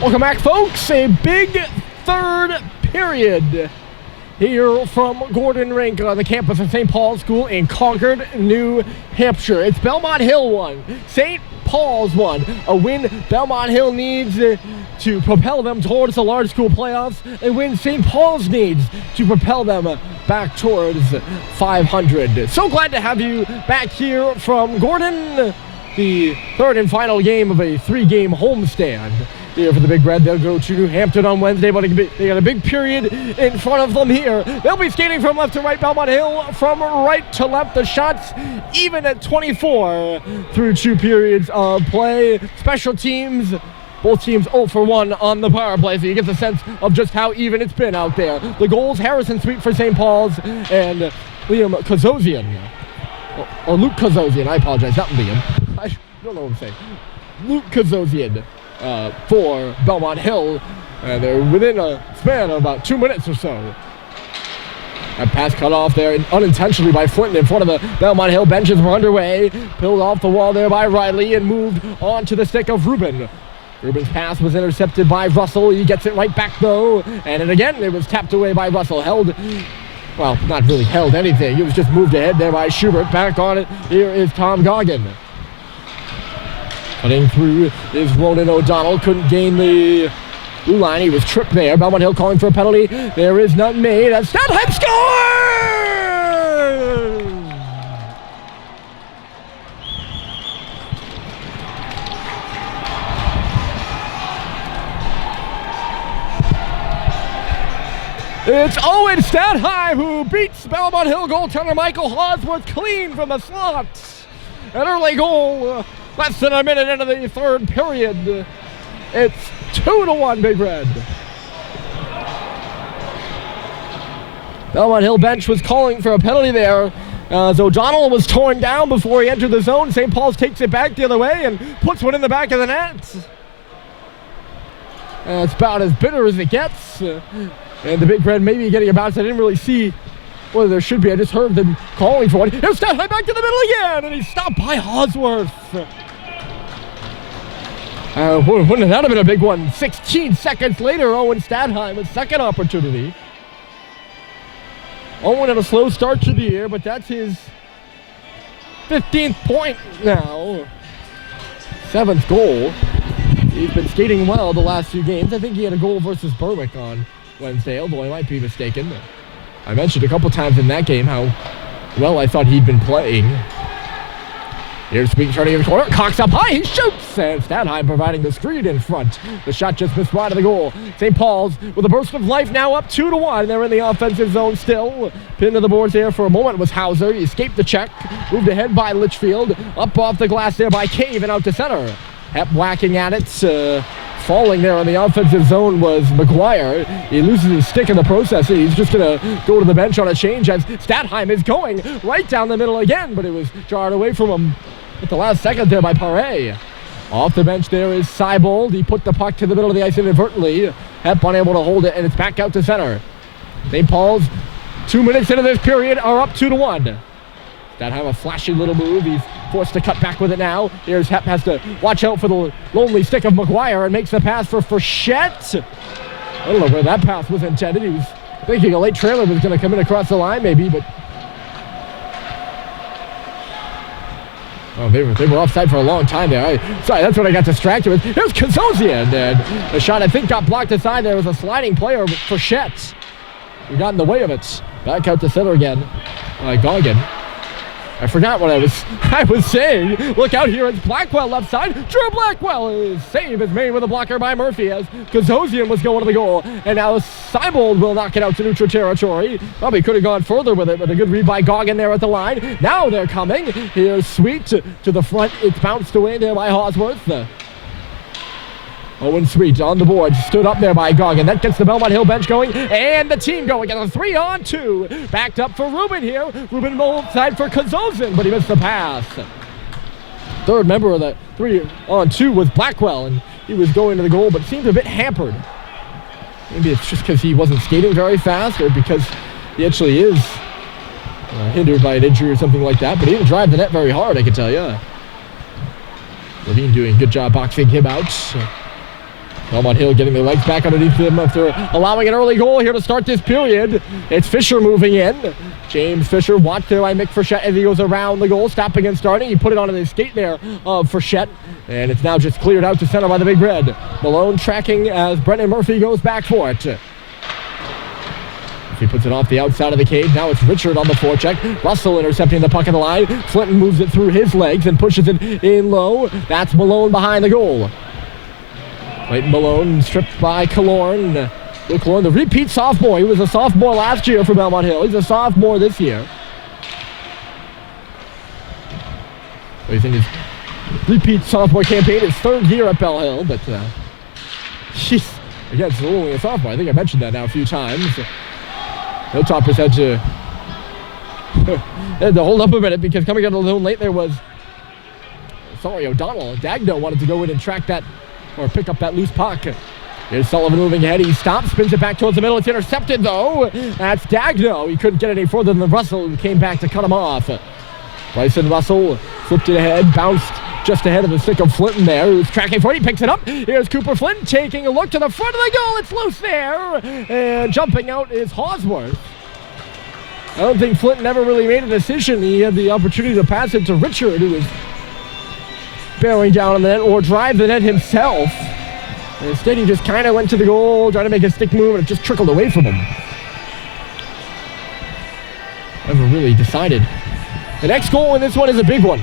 Welcome back, folks. A big third period here from Gordon Rink on the campus of St. Paul's School in Concord, New Hampshire. It's Belmont Hill 1, St. Paul's 1. A win Belmont Hill needs to propel them towards the large school playoffs, and win St. Paul's needs to propel them back towards 500. So glad to have you back here from Gordon, the third and final game of a 3-game homestand. Here for the Big Red, they'll go to New Hampton on Wednesday, but they got a big period in front of them here. They'll be skating from left to right, Belmont Hill from right to left. The shots even at 24 through 2 periods of play. Special teams, both teams 0 for 1 on the power play, so you get the sense of just how even it's been out there. The goals, Harrison Sweet for St. Paul's and Liam Kazosian. Or Luke Kazosian, I apologize, not Liam. I don't know what I'm saying. Luke Kazosian. For Belmont Hill. They're within a span of about 2 minutes or so. That pass cut off there unintentionally by Flinton in front of the Belmont Hill benches were underway. Peeled off the wall there by Riley and moved on to the stick of Ruben. Ruben's pass was intercepted by Russell. He gets it right back though. And again, it was tapped away by Russell. Well, not really held anything. It was just moved ahead there by Schubert. Back on it. Here is Tom Goggin. Cutting through is Ronan O'Donnell. Couldn't gain the blue line. He was tripped there. Belmont Hill calling for a penalty. There is none made. As Stadheim scores! It's Owen Stadheim who beats Belmont Hill goaltender Michael Hosworth clean from the slot. An early goal. Less than a minute into the third period. It's 2-1 Big Red. Belmont Hill bench was calling for a penalty there. As O'Donnell was torn down before he entered the zone. St. Paul's takes it back the other way and puts one in the back of the net. It's about as bitter as it gets. And the Big Red maybe getting a bounce. I didn't really see whether there should be. I just heard them calling for one. Here's Stadheim back to the middle again, and he's stopped by Hosworth. Wouldn't that have been a big one? 16 seconds later, Owen Stadheim, his second opportunity. Owen had a slow start to the year, but that's his 15th point now. 7th goal. He's been skating well the last few games. I think he had a goal versus Berwick on Wednesday, although I might be mistaken. I mentioned a couple times in that game how well I thought he'd been playing. Here's Sweet turning in the corner. Cox up high. He shoots. And Stadheim providing the screen in front. The shot just missed wide of the goal. St. Paul's with a burst of life now up 2-1. They're in the offensive zone still. Pinned to the boards there for a moment was Hauser. He escaped the check. Moved ahead by Litchfield. Up off the glass there by Cave and out to center. Hep whacking at it. Falling there in the offensive zone was McGuire. He loses his stick in the process. He's just going to go to the bench on a change as Stadheim is going right down the middle again, but it was jarred away from him at the last second there by Paré. Off the bench there is Seibold. He put the puck to the middle of the ice inadvertently. Hep unable to hold it, and it's back out to center. St. Paul's 2 minutes into this period are up 2-1. Stadheim a flashy little move. He's forced to cut back with it now. Here's Hep, has to watch out for the lonely stick of McGuire and makes the pass for Frechette. I don't know where that pass was intended. He was thinking a late trailer was going to come in across the line maybe, but oh, they were offside for a long time there. Sorry, that's what I got distracted with. Here's Kazosian, and the shot I think got blocked aside. There was a sliding player for Frechette who got in the way of it. Back out to center again. Goggin. I forgot what I was saying. Look out here, it's Blackwell left side. Drew Blackwell, his save is made with a blocker by Murphy as Kazosian was going to the goal. And now Seibold will knock it out to neutral territory. Probably could have gone further with it, but a good read by Goggin there at the line. Now they're coming. Here's Sweet to the front. It's bounced away there by Hosworth. Owen Sweet on the board, stood up there by Goggin. That gets the Belmont Hill bench going, and the team going at a 3-on-2. Backed up for Ruben here. Ruben side for Kazosian, but he missed the pass. Third member of the 3-on-2 was Blackwell, and he was going to the goal, but seemed a bit hampered. Maybe it's just because he wasn't skating very fast, or because he actually is hindered by an injury or something like that, but he didn't drive the net very hard, I can tell you. Levine doing a good job boxing him out. Belmont Hill getting their legs back underneath them after allowing an early goal here to start this period. It's Fisher moving in. James Fisher watched there by Mick Frechette as he goes around the goal, stopping and starting. He put it onto the skate there of Frechette, and it's now just cleared out to center by the Big Red. Malone tracking as Brendan Murphy goes back for it. He puts it off the outside of the cage. Now it's Richard on the forecheck. Russell intercepting the puck at the line. Flinton moves it through his legs and pushes it in low. That's Malone behind the goal. Clayton Malone stripped by Killorn. Luke Killorn, the repeat sophomore. He was a sophomore last year for Belmont Hill. He's a sophomore this year. So he's in his repeat sophomore campaign, his third year at Bell Hill, but she's again, it's only a sophomore. I think I mentioned that now a few times. Hilltoppers had to hold up a minute because coming out of the zone late there was O'Donnell. Dagno wanted to go in and track that or pick up that loose puck. Here's Sullivan moving ahead. He stops, spins it back towards the middle. It's intercepted though. That's Dagno. He couldn't get any further than Russell, who came back to cut him off. Bryson Russell flipped it ahead, bounced just ahead of the stick of Flinton there, who's tracking for it. He picks it up. Here's Cooper Flinton taking a look to the front of the goal. It's loose there. And jumping out is Hosworth. I don't think Flinton ever really made a decision. He had the opportunity to pass it to Richard, who was bearing down on the net, or drive the net himself. And instead, he just kind of went to the goal, trying to make a stick move, and it just trickled away from him. Never really decided. The next goal in this one is a big one.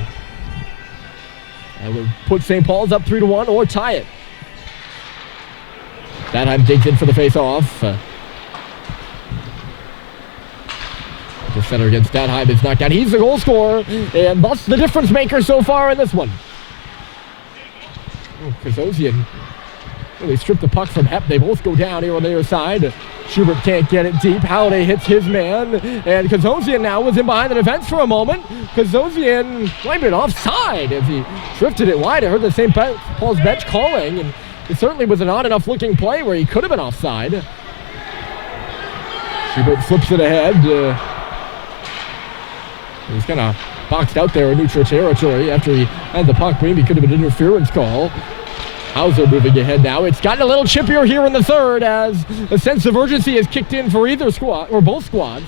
That would put St. Paul's up 3-1 or tie it. Statheim digs in for the face-off. The center against Statheim is knocked down. He's the goal scorer, and thus the difference maker so far in this one. Kazosian really stripped the puck from Hep. They both go down here on the other side. Schubert can't get it deep. Halliday hits his man, and Kazosian now was in behind the defense for a moment. Kazosian blamed it offside as he drifted it wide. I heard the St. Paul's bench calling, and it certainly was an odd enough looking play where he could have been offside. Schubert flips it ahead. He's kind of boxed out there in neutral territory after he had the puck. Maybe could have been an interference call. Hauser moving ahead now. It's gotten a little chippier here in the third as a sense of urgency has kicked in for either squad, or both squads.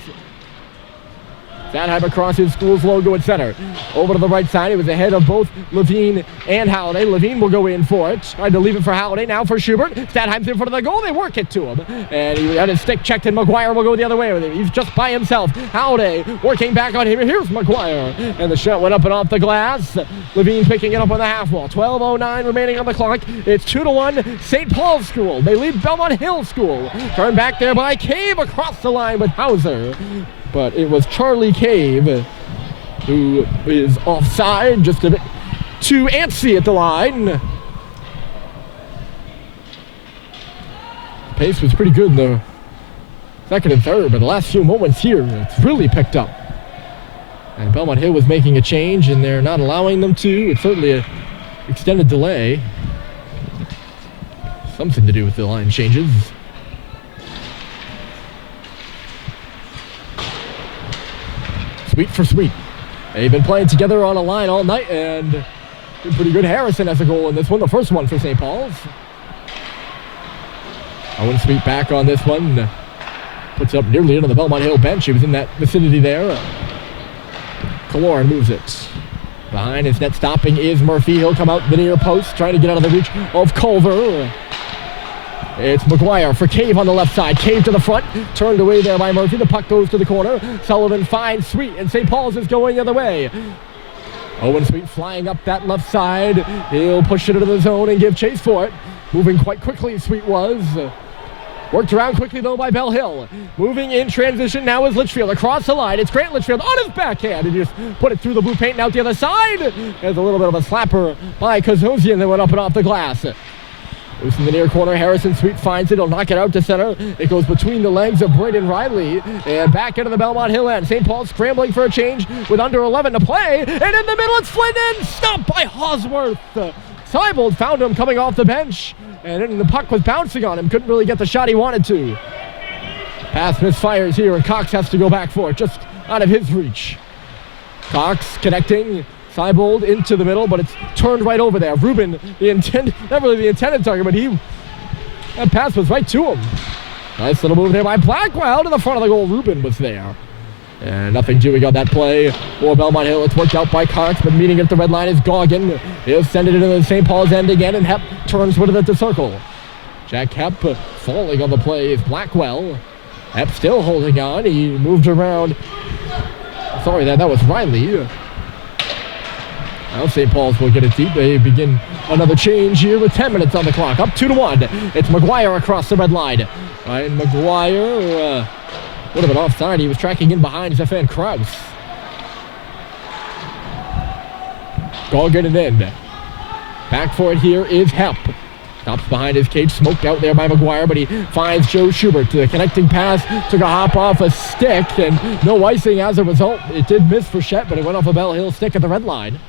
Statheim across his school's logo at center. Over to the right side. It was ahead of both Levine and Halliday. Levine will go in for it. Tried to leave it for Halliday. Now for Schubert. Statheim's in front of the goal. They work it to him. And he had his stick checked, and McGuire will go the other way with him. He's just by himself. Halliday working back on him. Here's McGuire. And the shot went up and off the glass. Levine picking it up on the half wall. 12:09 remaining on the clock. It's 2-1 St. Paul's School. They lead Belmont Hill School. Turned back there by Cave across the line with Hauser. But it was Charlie Cave who is offside, just a bit too antsy at the line. Pace was pretty good in the second and third, but the last few moments here, it's really picked up. And Belmont Hill was making a change, and they're not allowing them to. It's certainly an extended delay. Something to do with the line changes. Sweet for Sweet. They've been playing together on a line all night, and been pretty good. Harrison has a goal in this one, the first one for St. Paul's. Owen Sweet back on this one. Puts it up nearly into the Belmont Hill bench. He was in that vicinity there. Killorn moves it. Behind his net stopping is Murphy. He'll come out the near post, trying to get out of the reach of Culver. It's McGuire for Cave on the left side. Cave to the front. Turned away there by Murphy. The puck goes to the corner. Sullivan finds Sweet, and St. Paul's is going the other way. Owen Sweet flying up that left side. He'll push it into the zone and give chase for it. Moving quite quickly, Sweet was. Worked around quickly, though, by Bell Hill. Moving in transition now is Litchfield across the line. It's Grant Litchfield on his backhand. And just put it through the blue paint and out the other side. There's a little bit of a slapper by Kazosian that went up and off the glass. Loose in the near corner. Harrison Sweet finds it. He'll knock it out to center. It goes between the legs of Braden Riley and back into the Belmont Hill end. St. Paul's scrambling for a change with under 11 to play. And in the middle, it's Flinton. Stopped by Hosworth. Seibold found him coming off the bench. And then the puck was bouncing on him. Couldn't really get the shot he wanted to. Pass misfires here, and Cox has to go back for it. Just out of his reach. Cox connecting. Seibold into the middle, but it's turned right over there. Ruben, not really the intended target, but he That pass was right to him. Nice little move there by Blackwell to the front of the goal. Rubin was there. And nothing doing on that play for Belmont Hill. It's worked out by Cox, but meeting at the red line is Goggin. He'll send it into the St. Paul's end again, and Hepp turns with it at the circle. Jack Hepp falling on the play is Blackwell. Hepp still holding on. He moved around. Sorry, that was Riley. Now St. Paul's will get it deep. They begin another change here with 10 minutes on the clock. Up 2-1. It's McGuire across the red line. Ryan McGuire would have been offside. He was tracking in behind Stefan Kraus. Goggin and in. Back for it here is Hepp. Stops behind his cage, smoked out there by McGuire, but he finds Joe Schubert. The connecting pass took a hop off a stick, and no icing as a result. It did miss for Shet, but it went off a Bell Hill stick at the red line.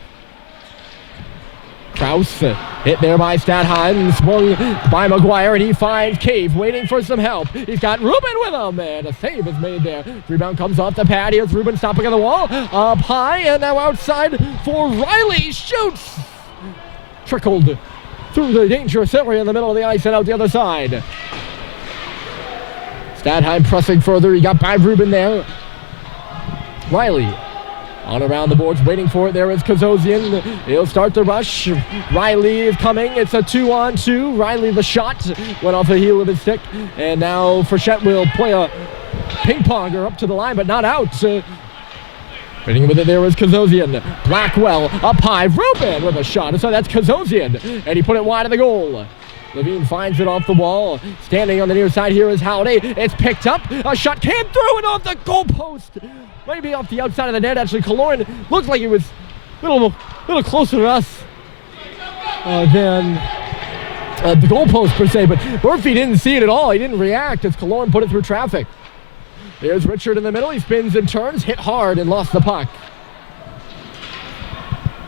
Kraus hit there by Stadheim, swung by McGuire, and he finds Cave waiting for some help. He's got Rubin with him, and a save is made there. Rebound comes off the pad. Here's Rubin stopping on the wall, up high, and now outside for Riley. Shoots! Trickled through the dangerous area in the middle of the ice and out the other side. Stadheim pressing further. He got by Rubin there. Riley on around the boards, waiting for it. There is Kazosian. He'll start the rush. Riley is coming. It's a 2-on-2. Riley the shot. Went off the heel of his stick. And now Frechette will play a ping-ponger up to the line, but not out. Hitting with it there is Kazosian. Blackwell up high. Rubin with a shot. So that's Kazosian. And he put it wide of the goal. Levine finds it off the wall. Standing on the near side here is Howdy. It's picked up. A shot came through and off the goalpost. Maybe off the outside of the net. Actually, Kaloran looked like it was a little closer to us than the goalpost per se. But Murphy didn't see it at all. He didn't react as Kaloran put it through traffic. There's Richard in the middle. He spins and turns, hit hard and lost the puck.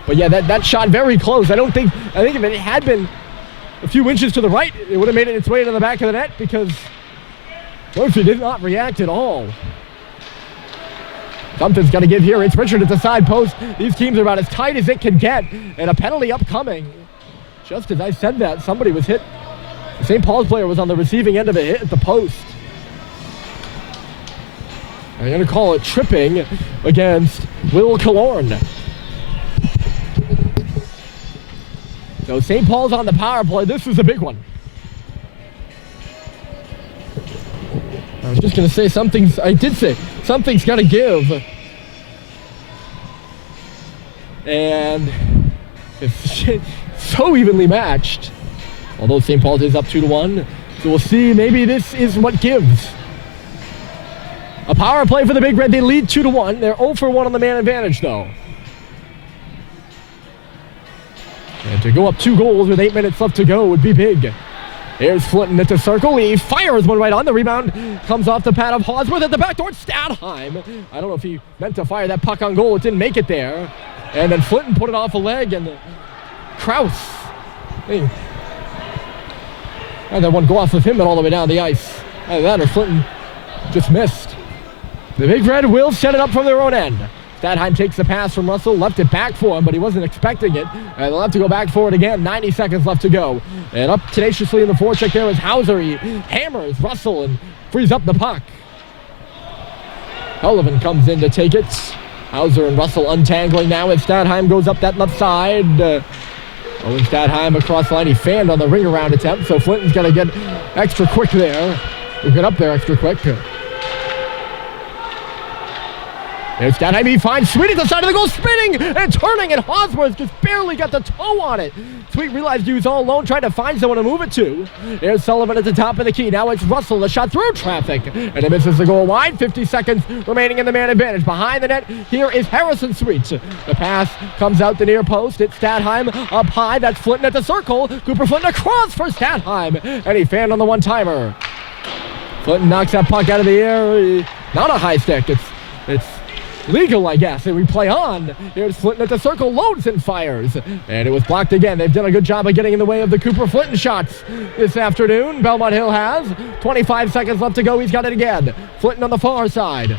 But yeah, that shot very close. I think if it had been a few inches to the right, it would have made it its way to the back of the net because Murphy did not react at all. Something's got to give here. It's Richard at the side post. These teams are about as tight as it can get, and a penalty upcoming. Just as I said that, somebody was hit. The St. Paul's player was on the receiving end of a hit at the post. I'm going to call it tripping against Will Killorn. So St. Paul's on the power play. This is a big one. I was just going to say something's got to give. And it's so evenly matched. Although St. Paul's is up 2-1. So we'll see. Maybe this is what gives. A power play for the Big Red. They lead 2-1. They're 0 for 1 on the man advantage, though. And to go up 2 goals with 8 minutes left to go would be big. Here's Flinton at the circle. He fires one right on. The rebound comes off the pad of Hosworth at the back door. Stadheim. I don't know if he meant to fire that puck on goal. It didn't make it there. And then Flinton put it off a leg, and Kraus. Hey, had that one go off of him and all the way down the ice. Either that or Flinton just missed. The Big Red will set it up from their own end. Stadheim takes the pass from Russell, left it back for him, but he wasn't expecting it. And they'll have to go back for it again. 90 seconds left to go. And up tenaciously in the forecheck there is Hauser. He hammers Russell and frees up the puck. Sullivan comes in to take it. Hauser and Russell untangling now as Stadheim goes up that left side. Owen Stadheim across the line. He fanned on the ring around attempt, so Flinton's going to get extra quick there. He'll get up there extra quick. There's Stadheim. He finds Sweet at the side of the goal, spinning and turning, and Hosworth just barely got the toe on it. Sweet realized he was all alone, trying to find someone to move it to. There's Sullivan at the top of the key. Now it's Russell, the shot through traffic, and it misses the goal wide. 50 seconds remaining in the man advantage. Behind the net, here is Harrison Sweet. The pass comes out the near post. It's Stadheim up high. That's Flinton at the circle. Cooper Flinton across for Stadheim, and he fanned on the one-timer. Flinton knocks that puck out of the air. Not a high stick. It's legal, I guess, and we play on. Here's Flinton at the circle, loads and fires, and it was blocked again. They've done a good job of getting in the way of the Cooper Flinton shots this afternoon. Belmont Hill has 25 seconds left to go. He's got it again. Flinton on the far side.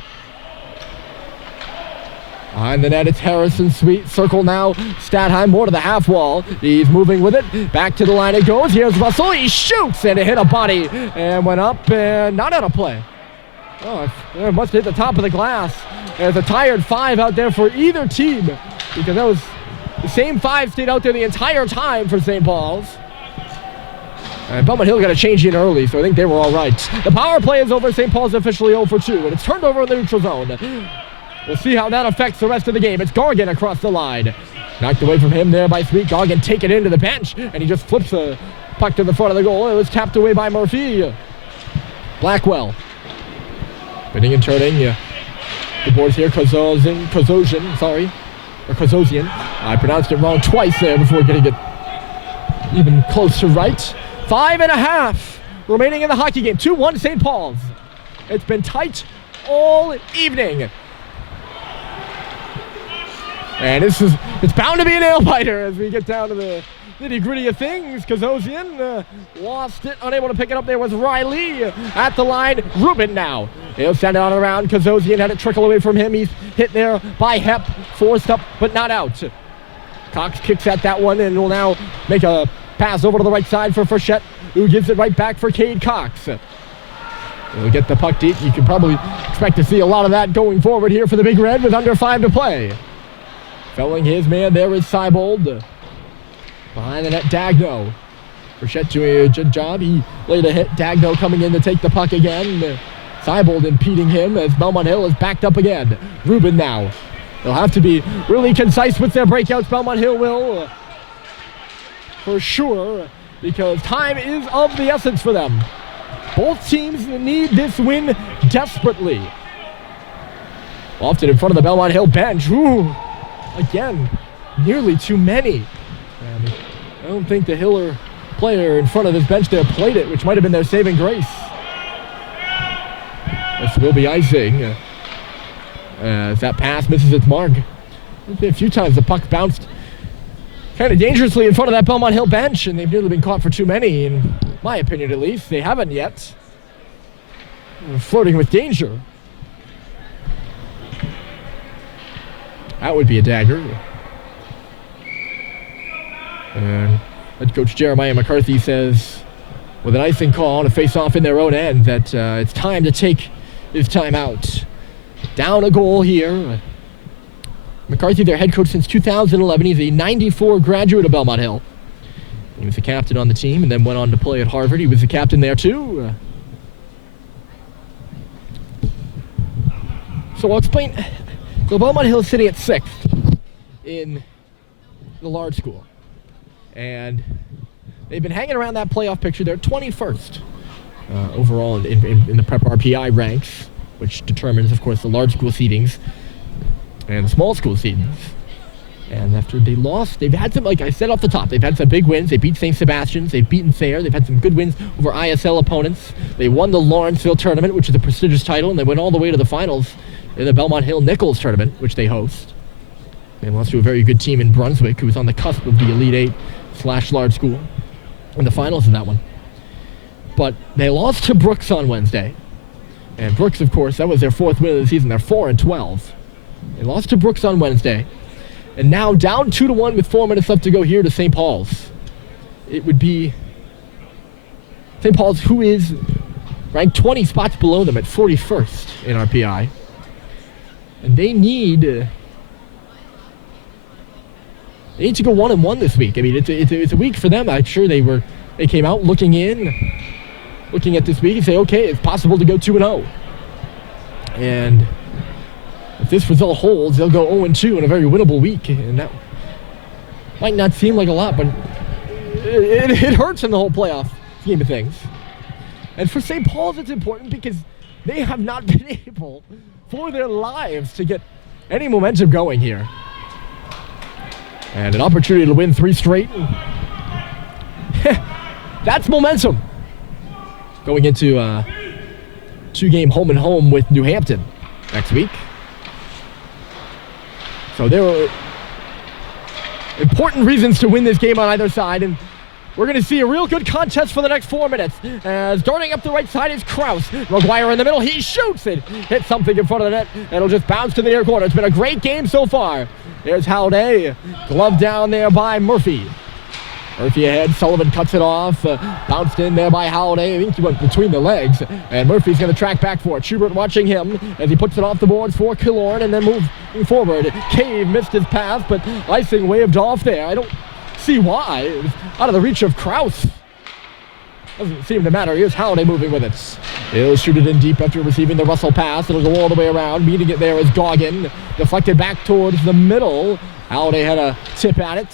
Behind the net, it's Harrison Sweet. Circle now. Statheim more to the half wall. He's moving with it. Back to the line it goes. Here's Russell. He shoots, and it hit a body and went up and not out of play. Oh, it must hit the top of the glass. There's a tired 5 out there for either team, because that was the same 5 stayed out there the entire time for St. Paul's. And Belmont Hill got a change in early, so I think they were all right. The power play is over. St. Paul's officially 0 for 2, and it's turned over in the neutral zone. We'll see how that affects the rest of the game. It's Gargan across the line. Knocked away from him there by Sweet. Gargan take it into the bench, and he just flips the puck to the front of the goal. It was tapped away by Murphy. Blackwell. Spinning and turning. The boards here. Kozosian. I pronounced it wrong twice there before getting it even close to right. 5.5 remaining in the hockey game. 2-1 St. Paul's. It's been tight all evening. And it's bound to be a nail-biter as we get down to the nitty-gritty of things. Kozosian lost it, unable to pick it up. There was Riley at the line. Rubin now. He'll send it on around. Kozosian had it trickle away from him. He's hit there by Hep. Forced up, but not out. Cox kicks at that one and will now make a pass over to the right side for Frechette, who gives it right back for Cade Cox. We'll get the puck deep. You can probably expect to see a lot of that going forward here for the Big Red with under 5 to play. Felling his man there is Seibold. Behind the net, Dagno. Frechette doing a good job. He laid a hit. Dagno coming in to take the puck again. Seibold impeding him as Belmont Hill is backed up again. Rubin now. They'll have to be really concise with their breakouts. Belmont Hill will, for sure, because time is of the essence for them. Both teams need this win desperately. Often in front of the Belmont Hill bench. Ooh. Again, nearly too many. And I don't think the Hiller player in front of this bench there played it, which might have been their saving grace. This will be icing. As that pass misses its mark. A few times the puck bounced kind of dangerously in front of that Belmont Hill bench, and they've nearly been caught for too many, in my opinion at least. They haven't yet. They're flirting with danger. That would be a dagger. And head coach Jeremiah McCarthy says, with an icing call on a face-off in their own end, that it's time to take his time out. Down a goal here. McCarthy, their head coach since 2011. He's a 94 graduate of Belmont Hill. He was the captain on the team and then went on to play at Harvard. He was the captain there too. So I'll explain. So Belmont Hill is sitting at 6th in the large school. And they've been hanging around that playoff picture. They're 21st overall in the Prep RPI ranks, which determines, of course, the large school seedings and the small school seedings. And after they lost, they've had some, like I said off the top, they've had some big wins. They beat St. Sebastian's. They've beaten Thayer. They've had some good wins over ISL opponents. They won the Lawrenceville tournament, which is a prestigious title, and they went all the way to the finals in the Belmont Hill Nichols tournament, which they host. They lost to a very good team in Brunswick, who was on the cusp of the Elite 8/large school in the finals in that one. But they lost to Brooks on Wednesday. And Brooks, of course, that was their 4th win of the season. They're 4-12. They lost to Brooks on Wednesday. And now down 2-1 with 4 minutes left to go here to St. Paul's. It would be St. Paul's, who is ranked 20 spots below them at 41st in RPI. And they need to go 1-1 this week. I mean, it's a week for them. I'm sure they came out looking at this week and say, okay, it's possible to go 2-0. And if this result holds, they'll go 0-2 in a very winnable week. And that might not seem like a lot, but it hurts in the whole playoff scheme of things. And for St. Paul's, it's important because they have not been able for their lives to get any momentum going here. And an opportunity to win 3 straight. That's momentum. Going into a 2-game home-and-home with New Hampton next week. So there are important reasons to win this game on either side, and we're going to see a real good contest for the next 4 minutes. As darting up the right side is Kraus. McGuire in the middle. He shoots it. Hits something in front of the net. It'll just bounce to the near corner. It's been a great game so far. There's Howday. Glove down there by Murphy. Murphy ahead. Sullivan cuts it off. Bounced in there by Howday. I think he went between the legs. And Murphy's going to track back for it. Schubert watching him as he puts it off the boards for Killorn and then moving forward. Cave missed his path, but icing waved off there. I don't see why. It was out of the reach of Kraus. Doesn't seem to matter. Here's Howday moving with it. He'll shoot it in deep after receiving the Russell pass. It'll go all the way around. Meeting it there is Goggin. Deflected back towards the middle. Howday had a tip at it.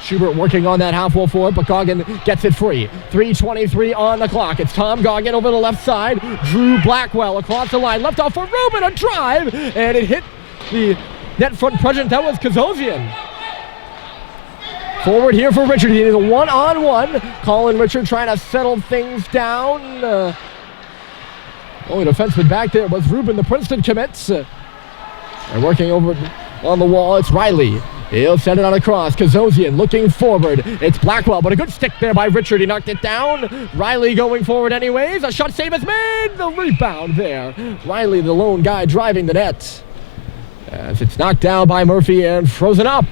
Schubert working on that half wall for it, but Goggin gets it free. 3:23 on the clock. It's Tom Goggin over the left side. Drew Blackwell across the line. Left off for Rubin. A drive. And it hit the net front present. That was Kazosian. Forward here for Richard. He needs a one-on-one. Colin Richard trying to settle things down. Only defenseman back there was Rubin, the Princeton commits. And working over on the wall, it's Riley. He'll send it on across. Kazosian looking forward. It's Blackwell, but a good stick there by Richard. He knocked it down. Riley going forward anyways. A shot save is made. The rebound there. Riley, the lone guy driving the net. As it's knocked down by Murphy and frozen up.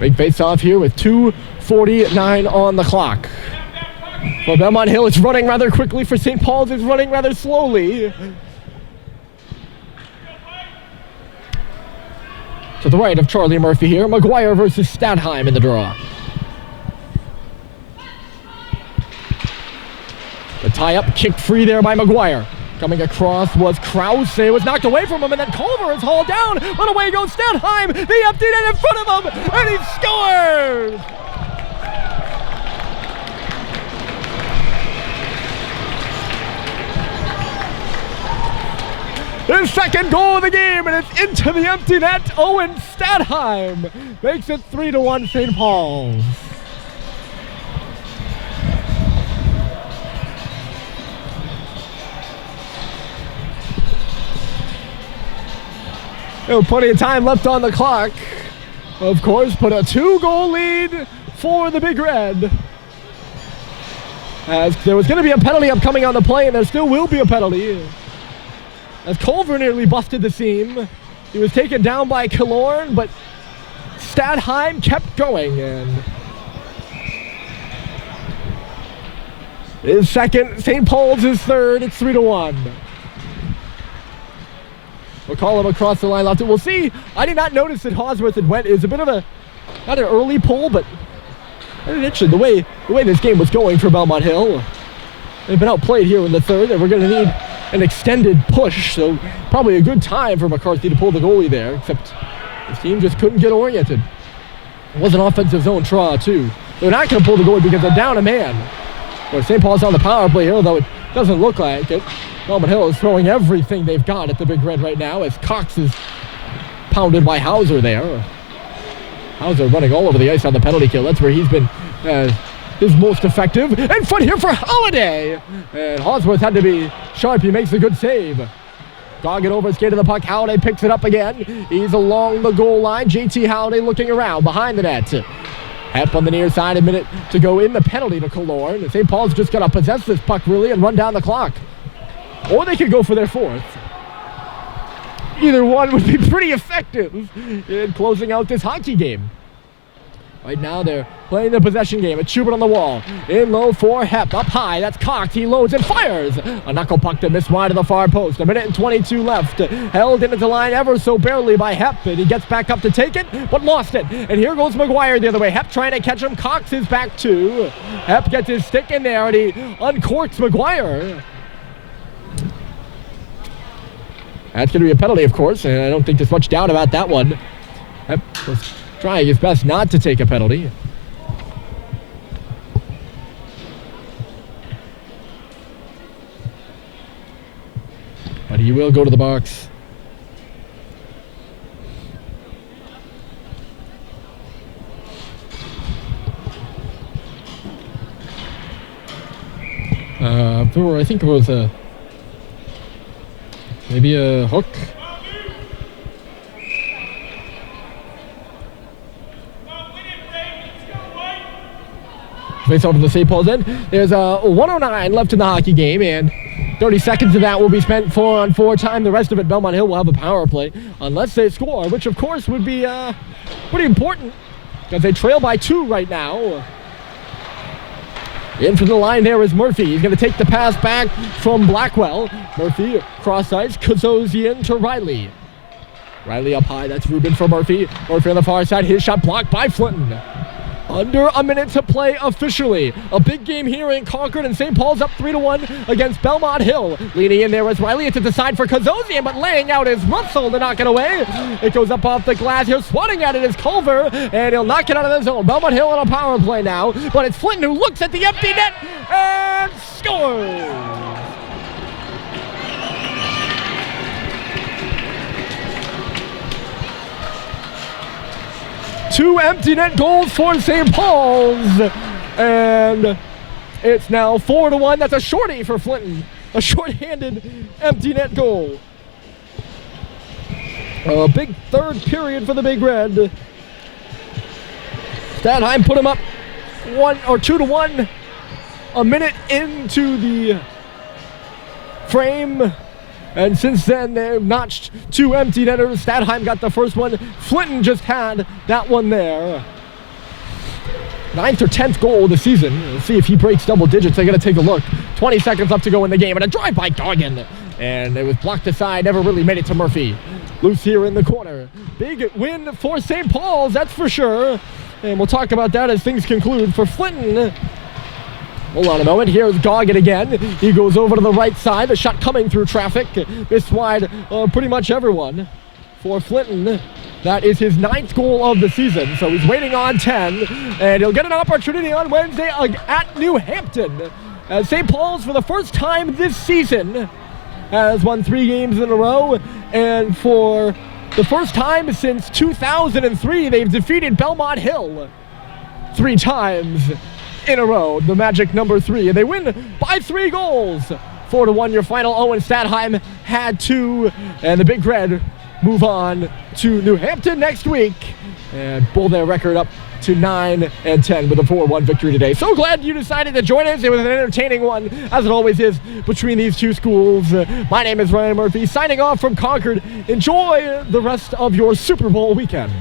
Big face-off here with 2:49 on the clock. For Belmont Hill, it's running rather quickly. For St. Paul's, it's running rather slowly. To the right of Charlie Murphy here. McGuire versus Stadheim in the draw. The tie-up kicked free there by McGuire. Coming across was Kraus. It was knocked away from him, and then Culver is hauled down. But away goes Stadheim. The empty net in front of him, and he scores! His second goal of the game, and it's into the empty net. Owen Stadheim makes it 3-1 St. Paul's. Plenty of time left on the clock. Of course, but a 2-goal lead for the Big Red. As there was going to be a penalty upcoming on the play, and there still will be a penalty. As Culver nearly busted the seam. He was taken down by Killorn, but Stadheim kept going. And his second, St. Paul's his third. It's 3-1. We'll call him across the line left. We'll see. I did not notice that Hosworth had went. It was a bit of a, not an early pull, but actually the way this game was going for Belmont Hill. They've been outplayed here in the third, and we're going to need an extended push. So probably a good time for McCarthy to pull the goalie there, except his team just couldn't get oriented. It was an offensive zone draw, too. They're not going to pull the goalie because they're down a man. Well, St. Paul's on the power play here, though it doesn't look like it. Belmont Hill is throwing everything they've got at the Big Red right now as Cox is pounded by Hauser there. Hauser running all over the ice on the penalty kill. That's where he's been his most effective. In front here for Holiday. And Hosworth had to be sharp. He makes a good save. Goggin over skate to the puck. Holiday picks it up again. He's along the goal line. JT Holiday looking around behind the net. Hep on the near side. A minute to go in the penalty to Killorn. St. Paul's just got to possess this puck really and run down the clock. Or they could go for their fourth. Either one would be pretty effective in closing out this hockey game. Right now they're playing the possession game. It's Schubert on the wall. In low for Hep. Up high. That's Cox. He loads and fires. A knuckle puck that missed wide of the far post. 1:22 left. Held into the line ever so barely by Hep. And he gets back up to take it, but lost it. And here goes McGuire the other way. Hep trying to catch him. Cox is back too. Hep gets his stick in there and he uncorks McGuire. That's going to be a penalty, of course, and I don't think there's much doubt about that one. Hep was trying his best not to take a penalty. But he will go to the box. I think it was maybe a hook. Face over the St. Paul's end. There's 1:09 left in the hockey game, and 30 seconds of that will be spent 4-on-4 time. The rest of it, Belmont Hill will have a power play unless they score, which of course would be pretty important because they trail by 2 right now. In from the line there is Murphy. He's going to take the pass back from Blackwell. Murphy cross ice, Kazosian to Riley. Riley up high, that's Rubin for Murphy. Murphy on the far side, his shot blocked by Flinton. Under a minute to play officially. A big game here in Concord, and St. Paul's up 3-1 against Belmont Hill. Leaning in there is Riley. It's at the side for Kazosian, but laying out is Russell to knock it away. It goes up off the glass here. Swatting at it is Culver, and he'll knock it out of the zone. Belmont Hill on a power play now, but it's Flinton who looks at the empty net and scores. Two empty net goals for St. Paul's, and it's now 4-1. That's a shorty for Flinton. A short-handed empty net goal. A big third period for the Big Red. Stadheim put him up 2-1. A minute into the frame. And since then, they've notched 2 empty netters. Stadheim got the first one. Flinton just had that one there. 9th or 10th goal of the season. Let's see if he breaks double digits. They're going to take a look. 20 seconds left to go in the game. And a drive by Goggin. And it was blocked aside. Never really made it to Murphy. Loose here in the corner. Big win for St. Paul's, that's for sure. And we'll talk about that as things conclude. For Flinton, hold on a moment. Here's Goggin again. He goes over to the right side. The shot coming through traffic. Missed wide pretty much everyone. For Flinton, that is his 9th goal of the season. So he's waiting on 10. And he'll get an opportunity on Wednesday at New Hampton. As St. Paul's, for the first time this season, has won 3 games in a row. And for the first time since 2003, they've defeated Belmont Hill 3 times in a row, the magic number 3, and they win by 3 goals. 4-1 your final. Owen Stadheim had 2, and the Big Red move on to New Hampton next week and pull their record up to 9-10 with a 4-1 victory today. So glad you decided to join us. It was an entertaining one, as it always is between these 2 schools. My name is Ryan Murphy, signing off from Concord. Enjoy the rest of your Super Bowl weekend.